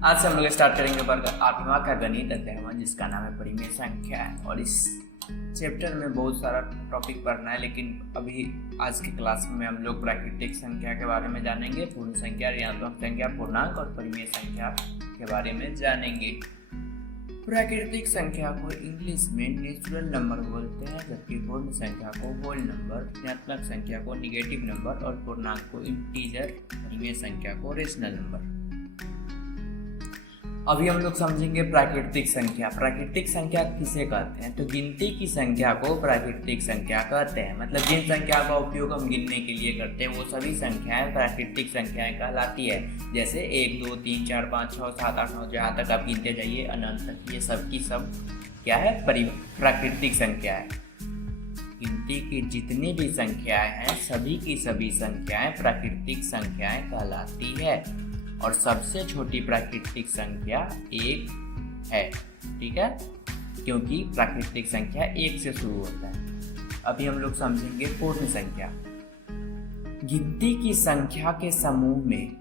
आज से हम लोग स्टार्ट करेंगे वर्ग 8वां का गणित अध्याय जिसका नाम है परिमेय संख्या है। और इस चैप्टर में बहुत सारा टॉपिक पढ़ना है, लेकिन अभी आज की क्लास में हम लोग प्राकृतिक संख्या के बारे में जानेंगे, पूर्ण संख्या, ऋणात्मक संख्या, पूर्णांक और परिमेय संख्या के बारे में जानेंगे। प्राकृतिक संख्या को इंग्लिश में नेचुरल नंबर बोलते हैं, जबकि पूर्ण संख्या को होल नंबर, ऋणात्मक संख्या को निगेटिव नंबर और पूर्णांक को इंटीजर, परिमेय संख्या को रेशनल नंबर। अभी हम लोग समझेंगे प्राकृतिक संख्या। प्राकृतिक संख्या किसे कहते हैं? तो गिनती की संख्या को प्राकृतिक संख्या कहते हैं। मतलब जिन संख्या का उपयोग हम गिनने के लिए करते हैं वो सभी संख्याएं प्राकृतिक संख्याएं कहलाती है। जैसे 1 2 3 4 5 6 7 8 9 जहाँ तक आप गिनते जाइए अनंत तक, ये सब की सब क्या है? प्राकृतिक संख्या है। गिनती की जितनी भी संख्याएं हैं सभी की सभी संख्याएं प्राकृतिक संख्याएं कहलाती है। और सबसे छोटी प्राकृतिक संख्या 1 है, ठीक है, क्योंकि प्राकृतिक संख्या 1 से शुरू होता है। अभी हम लोग समझेंगे पूर्ण संख्या। गिनती की संख्या के समूह में,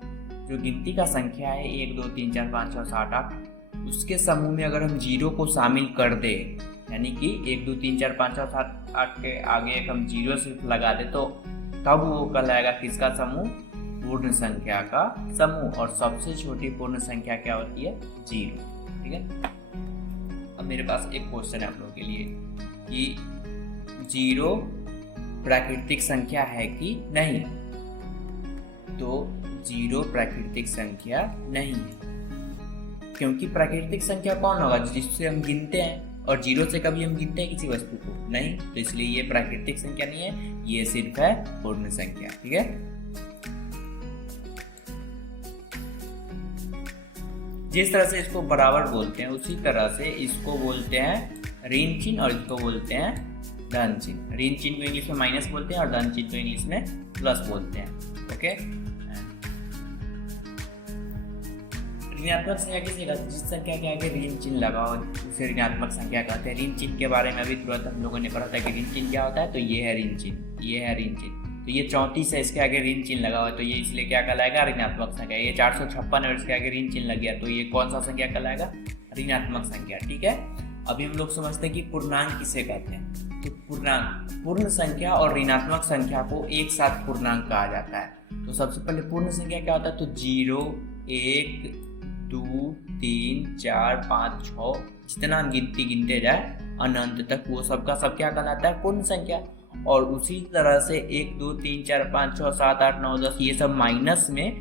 जो गिनती का संख्या है 1 2 3 4 5 6 7 8, उसके समूह में अगर हम 0 को शामिल कर दे, यानी कि 1 2 3 4 5 6 7 8 के आगे एक हम 0 सिर्फ लगा दे, तो तब वो कहलाएगा किसका समूह? पूर्ण संख्या का समूह। और सबसे छोटी पूर्ण संख्या क्या होती है? 0, ठीक है। अब मेरे पास एक क्वेश्चन है आप लोगों के लिए कि 0 प्राकृतिक संख्या है कि नहीं? तो 0 प्राकृतिक संख्या नहीं है, क्योंकि प्राकृतिक संख्या कौन होगा? जिससे हम गिनते हैं, और 0 से कभी हम गिनते हैं किसी वस्तु को? नहीं। तो इसलिए ये प्राकृतिक संख्या नहीं है, ये सिर्फ है पूर्ण संख्या, ठीक है। जिस तरह से इसको बराबर बोलते हैं उसी तरह से इसको बोलते हैं ऋण चिन्ह और इसको बोलते हैं धन चिन्ह। ऋण चिन्ह को इंग्लिश में माइनस बोलते हैं और धन चिन्ह को इंग्लिश में प्लस बोलते हैं, ओके। ऋणात्मक संख्या किसे कहते हैं? जिस संख्या के आगे ऋण चिन्ह लगा हो उसे ऋणात्मक संख्या कहते हैं। ऋण चिन्ह के बारे में अभी तुरंत हम लोगों ने पढ़ा था कि ऋण चिन्ह क्या होता है। तो ये है ऋण चिन्ह, ये है ऋण चिन्ह। तो ये 34 है, इसके आगे ऋण चिन्ह लगा हुआ है, तो ये इसलिए क्या कहलाएगा? ऋणात्मक संख्या। ये 456 है और इसके आगे ऋण चिन्ह लग गया, तो ये कौन सा संख्या कहलाएगा? ऋणात्मक संख्या, ठीक है। अभी हम लोग समझते हैं कि पूर्णांक किसे कहते हैं। तो पूर्णांक, पूर्ण संख्या और ऋणात्मक संख्या को एक साथ पूर्णांक कहा जाता है। तो सबसे पहले पूर्ण संख्या क्या होता है? तो 0 1 2 3 4 5 6 जितना हम गिनते जाए अनंत तक, वो सबका सब क्या कहलाता है? पूर्ण संख्या। और उसी तरह से 1 2 3 4 5 6 7 8 9 10 ये सब माइनस में,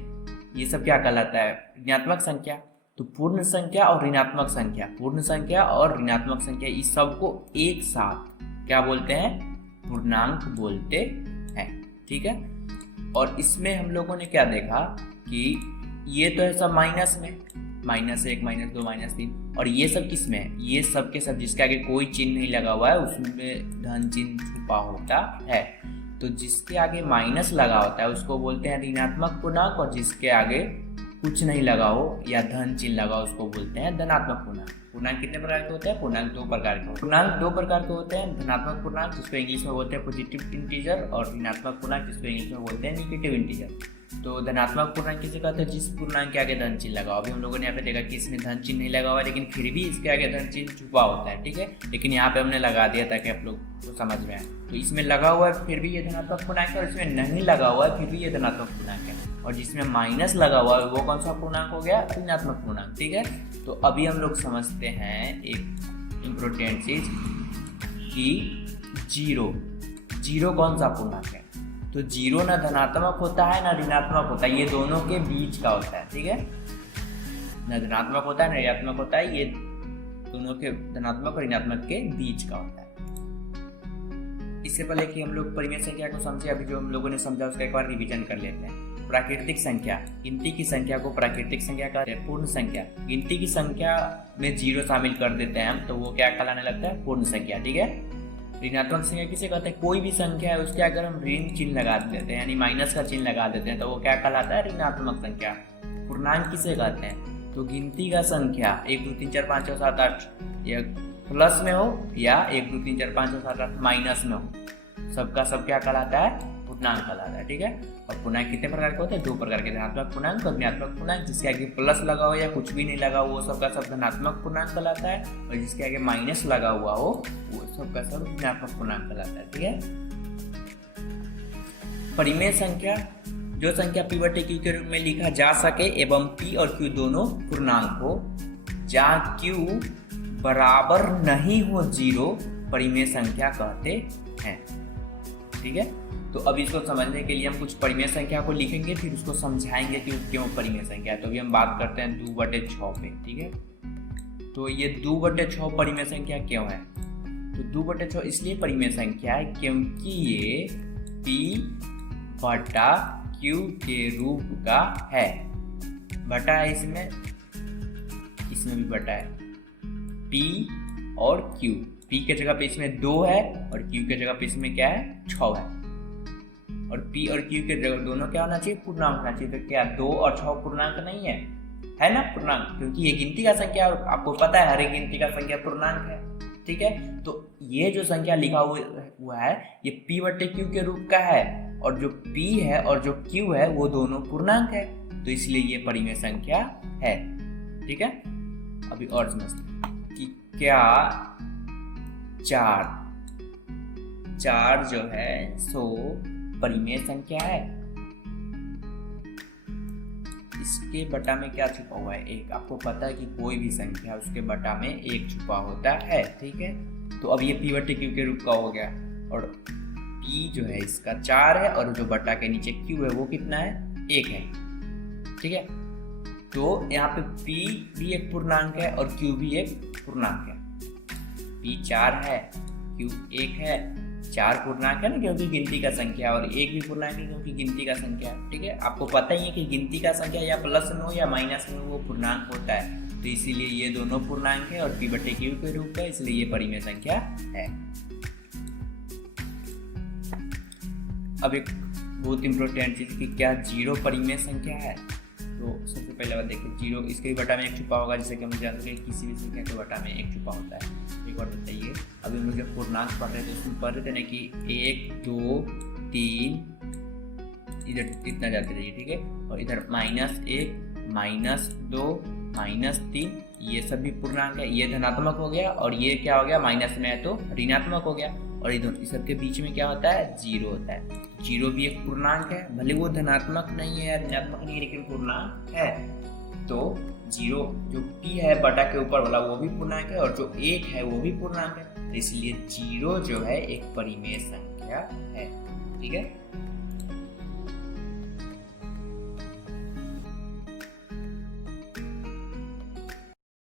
ये सब क्या कहलाता है? ऋणात्मक संख्या। तो पूर्ण संख्या और ऋणात्मक संख्या, पूर्ण संख्या और ऋणात्मक संख्या, इस सबको एक साथ क्या बोलते हैं? पूर्णांक बोलते हैं, ठीक है। और इसमें हम लोगों ने क्या देखा कि ये तो है सब माइनस में, -1 -2 -3, और ये सब किस में है? ये सब के सब जिसके आगे कोई चिन्ह नहीं लगा हुआ है उसमें धन चिन्ह छुपा होता है। तो जिसके आगे माइनस लगा होता है उसको बोलते हैं ऋणात्मक पूर्णांक, और जिसके आगे कुछ नहीं लगा हो या धन चिन्ह लगा हो उसको बोलते हैं धनात्मक पूर्णांक। पूर्णांक कितने प्रकार के होते हैं? पूर्णांक 2 प्रकार के होते हैं। पूर्णांक 2 प्रकार के होते हैं, धनात्मक पूर्णांक जिसको इंग्लिश में बोलते हैं पॉजिटिव इंटीजर, और ऋणात्मक पूर्णांक जिसको इंग्लिश में बोलते हैं नेगेटिव इंटीजर। तो धनात्मक पूर्णांक किसे कहते हैं? जिस पूर्णांक के आगे धन चिन्ह लगा हो। अभी हम लोगों ने यहाँ पे देखा कि इसमें धन चिन्ह नहीं लगा हुआ है, लेकिन फिर भी इसके आगे धन चिन्ह छुपा होता है, ठीक है। लेकिन यहाँ पे हमने लगा दिया ताकि आप लोग को समझ में आए। तो इसमें लगा हुआ है फिर भी ये धनात्मक पूर्णांक है, और इसमें नहीं लगा हुआ है फिर भी ये धनात्मक पूर्णांक है, और जिसमें माइनस लगा हुआ है वो कौन सा पूर्णांक हो गया? ऋणात्मक पूर्णांक, ठीक है। तो अभी हम लोग समझते हैं एक इम्पोर्टेंट चीज कि 0 कौन सा पूर्णांक है? तो 0 ना धनात्मक होता है ना ऋणात्मक होता है, ये दोनों के बीच का होता है, ठीक है। ना धनात्मक होता है ना ऋणात्मक होता है, ये दोनों के धनात्मक और ऋणात्मक के बीच का होता है। इससे पहले कि हम लोग परिमेय संख्या को समझे, अभी जो हम लोगों ने समझा उसका एक बार रिवीजन कर लेते हैं। प्राकृतिक संख्या, गिनती की संख्या को प्राकृतिक संख्या कहते हैं। पूर्ण संख्या, गिनती की संख्या में 0 शामिल कर देते हैं हम, तो वो क्या कहलाने लगता है? पूर्ण संख्या, ठीक है। ऋणात्मक संख्या किसे कहते हैं? कोई भी संख्या है उसके अगर हम ऋण चिन्ह लगा देते हैं, यानी माइनस का चिन्ह लगा देते हैं, तो वो क्या कहलाता है? ऋणात्मक संख्या। पूर्णांक किसे कहते हैं? तो गिनती का संख्या 1 2 3 4 5 6 7 8 या प्लस में हो या 1 2 3 4 5 6 7 8 माइनस में हो, सबका सब क्या कहलाता है? पूर्णांक कहलाता है, ठीक है। और पूर्णांक कितने प्रकार के होते हैं? 2 प्रकार के, धनात्मक पूर्णांक और ऋणात्मक पूर्णांक। जिसके आगे प्लस लगा हो या कुछ भी नहीं लगा हो वो सब का सब धनात्मक पूर्णांक कहलाता है, और जिसके आगे माइनस लगा हुआ हो वो सब का सब ऋणात्मक पूर्णांक कहलाता है, ठीक है। परिमेय संख्या, जो संख्या p बटे q के रूप में लिखा जा सके एवं p और q दोनों पूर्णांक हो, जहाँ q बराबर नहीं हो 0, परिमेय संख्या कहते हैं, ठीक है। तो अब इसको समझने के लिए हम कुछ परिमेय संख्या को लिखेंगे, फिर उसको समझाएंगे कि क्यों परिमेय संख्या है। तो अभी हम बात करते हैं 2/6 पे, ठीक है। तो ये 2/6 परिमेय संख्या क्यों है? तो 2/6 इसलिए परिमेय संख्या है क्योंकि ये p बटा q के रूप का है। बटा है इसमें भी बटा है, p और q। p के जगह पे इसमें 2 है और q के जगह पे इसमें क्या है? 6 है। और p और q के जगह दोनों क्या होना चाहिए? पूर्णांक होना चाहिए। तो क्या 2 और 6 पूर्णांक नहीं है ना? पूर्णांक, क्योंकि ये गिनती का संख्या और आपको पता है हर एक गिनती का संख्या पूर्णांक है, ठीक है। तो ये जो संख्या लिखा हुआ है ये p बटे q के रूप का है, और जो p है और जो q है वो दोनों पूर्णांक है, तो इसलिए ये परिमेय संख्या है, ठीक है। अभी और समझते हैं कि क्या 4 जो है सो परिमेय संख्या है। इसके बटा में क्या छुपा हुआ है? 1। आपको पता है कि कोई भी संख्या उसके बटा में 1 छुपा होता है, ठीक है। तो अब ये p बटे q के रूप का हो गया, और p जो है इसका 4 है, और जो बटा के नीचे q है वो कितना है? 1 है, ठीक है। तो यहाँ पे p भी एक पूर्णांक है और q भी एक पूर्णांक है। p 4 है, q 1 है। 4 पूर्णांक है ना, क्योंकि गिनती का संख्या, और 1 भी पूर्णांक है क्योंकि गिनती का संख्या है, ठीक है। आपको पता ही है कि गिनती का संख्या या प्लस में हो या माइनस में वो पूर्णांक होता है, तो इसीलिए ये दोनों पूर्णांक है और p बटे q के रूप का, इसलिए ये परिमेय संख्या है। अब एक बहुत इंपॉर्टेंट चीज कि क्या 0 परिमेय संख्या है? तो सबसे पहले बात देखिए, 0 इसके बटा में 1 छुपा होगा, जैसे कि हम जानते हैं कि किसी भी संख्या के बटा में 1 छुपा होता है। एक बार बताइए, अभी हम लोग जब पूर्णांक पढ़ रहे थे उसमें पढ़ रहे थे ना कि 1 2 3 इधर इतना जाते रहिए, ठीक है। और इधर -1 -2 -3 ये सब भी पूर्णांक है। ये धनात्मक हो गया और ये क्या हो गया? माइनस में है तो ऋणात्मक हो गया। और इस सब के बीच में क्या होता है? 0 होता है। 0 भी एक पूर्णांक है, भले वो धनात्मक नहीं है, ऋणात्मक नहीं है, लेकिन पूर्णांक है। तो 0 जो p है बटा के ऊपर वाला वो भी पूर्णांक है, और जो 1 है वो भी पूर्णांक है। तो इसलिए 0 जो है एक परिमेय संख्या है, ठीक है।